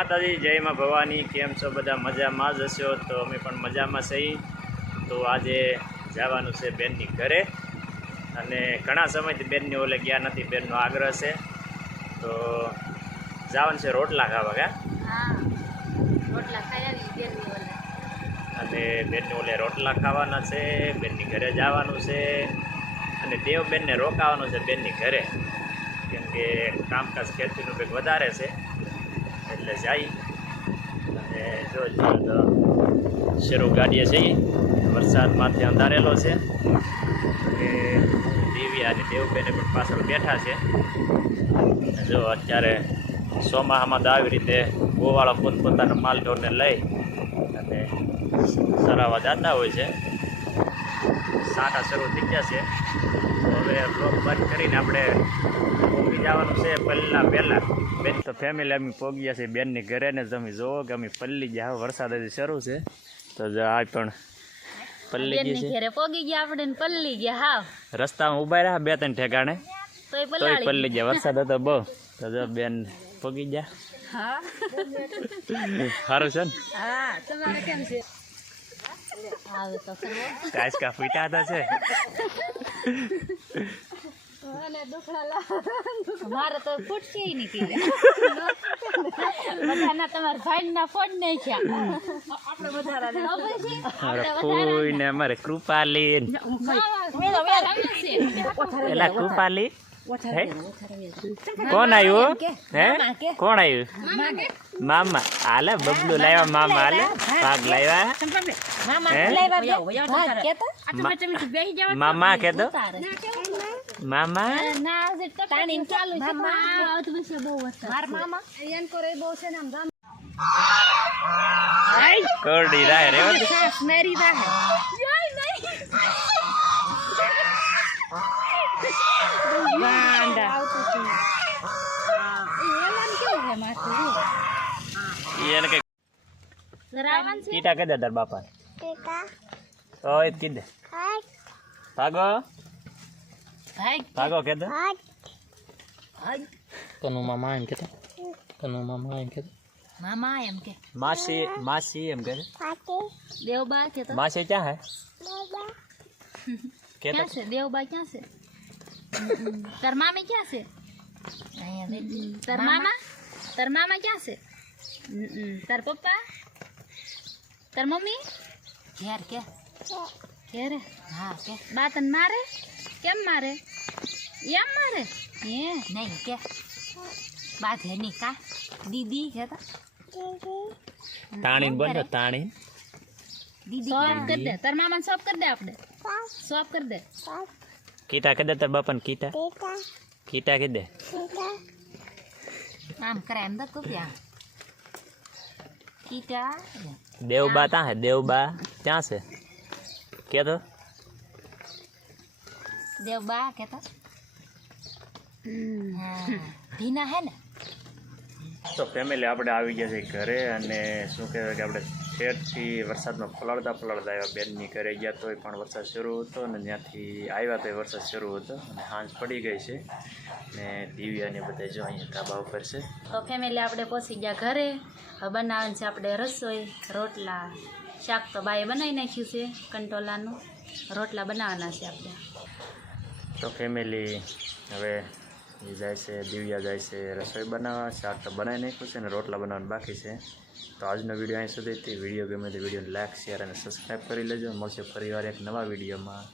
માતાજી, જય માં ભવાની। કેમ છો બધા? મજામાં જ હશો? તો અમે પણ મજામાં છીએ। તો આજે જવાનું છે બેનની ઘરે, અને ઘણા સમયથી બેનની ઓલે ગયા નથી, બેનનો આગ્રહ છે તો જવાનું છે રોટલા ખાવા। હા, રોટલા ખાઈ બેનની ઓલે, અને બેનની ઓલે રોટલા ખાવાના છે, બેનની ઘરે જવાનું છે, અને દેવબેનને રોકાવાનું છે બેનની ઘરે, કેમ કે કામકાજ ખેતીનું કંઈક વધારે છે એટલે જાય। અને જો તો શરૂ ગાડીએ જઈએ, વરસાદમાંથી અંધારેલો છે, અને દિવ્યા અને દેવબેને પણ પાછળ બેઠા છે। જો અત્યારે ચોમાસામાં તો આવી રીતે ગોવાળો પોતપોતાના માલઢોરને લઈ અને સરાવા જતા હોય છે। સાટા શરૂ થઈ ગયા છે, તો હવે બ્લોક બંધ કરીને આપણે પહોંચી જવાનું છે પહેલાં બેન તો ફેમિલી અમે પહોંચી ગયા છીએ બેનની ઘરે, ને તમે જોવો કે અમે પલ્લી ગયા, વરસાદ હજી શરૂ છે તો જો આ પણ પલ્લી ગઈ છે। ઘરે પોગી ગયા આપણે, પલ્લી ગયા હાવ, રસ્તામાં ઉભા રહ્યા બે ત્રણ ઠેકાણે તોય પલ્લી ગયા, વરસાદ હતો બહુ, તો જો બેન પોગી ગયા। હા સારું છે ને? હા, તમારે કેમ છે? આવે તો કાચકા ફૂટા હતા છે મારે તો ફૂટશે નીકળી બધાના તમારા ભાઈ ના ફોન નહીં છે આપણે ફૂઈ ને અમારે કૃપાલી એલા કૃપાલી કોણ આવ્યું? હે કોણ આવ્યું? મામા હાલે બબલું લાવ્યા, મામા હાલે ભાગ લાવ્યા, મામા કેતો મામા કોરડી રાય રે કીટા કે તાર બાપા ઓય કીધે ભાગો ભાગો કે તનુ મામા એમ કેતો, તનુ મામા એમ કેતો, મામા એમ કે માસી માસી એમ કે દેવબા કે તો માસી ક્યાં હે ક્યાં છે દેવબા? ક્યાં છે તાર મામી? ક્યાં છે તાર મામા? તાર મામા ક્યાં છે? તાર પપ્પા? તાર મમ્મી? ઘેર કે ઘેર? હા કે બા તને મારે? કેમ મારે? એમ મારે? હે નહીં કે બા ઘેરની કા દીદી કહેતા તાણી બોલ તાણી દીદી સોપ કરી દે, તાર મામાને સોપ કરી દે, આપણે સોપ કરી દે, કીટા કે દે તાર બાપાને કીટા કીટા કે દે આમ કરે એમ તો ત્યાં કીટા દેવબા ત્યાં હે, દેવબા ક્યાં છે કે તો દેવબા કેતા ધીના હે ને। તો ફેમિલી આપણે આવી ગયા છે ઘરે, અને શું કહેવાય કે આપણે ઠેરથી વરસાદમાં પલળતા આવ્યા બેનની ઘરે ગયા, તોય પણ વરસાદ શરૂ હતો, અને ત્યાંથી આવ્યા તોય વરસાદ શરૂ હતો, અને સાંજ પડી ગઈ છે, ને દિવ્યાને બધા જો અહીંયા ધાબા ઉપર છે। તો ફેમિલી આપણે પહોંચી ગયા ઘરે, હવે બનાવવાનું છે આપણે રસોઈ, રોટલા શાક તો બાએ બનાવી નાખ્યું છે, કંટોલાનું રોટલા બનાવવાના છે આપણે। તો ફેમિલી હવે એ જાય છે, દિવ્યા જાય છે રસોઈ બનાવવા, શાક તો બનાવી નાખ્યું છે ને રોટલા બનાવવાનું બાકી છે। તો આજનો વિડીયો અહીં સુધીથી, વિડીયો ગમે તો વિડીયોને લાઈક, શેર અને સબસ્ક્રાઈબ કરી લેજો। મળશે ફરીવાર એક નવા વિડીયોમાં।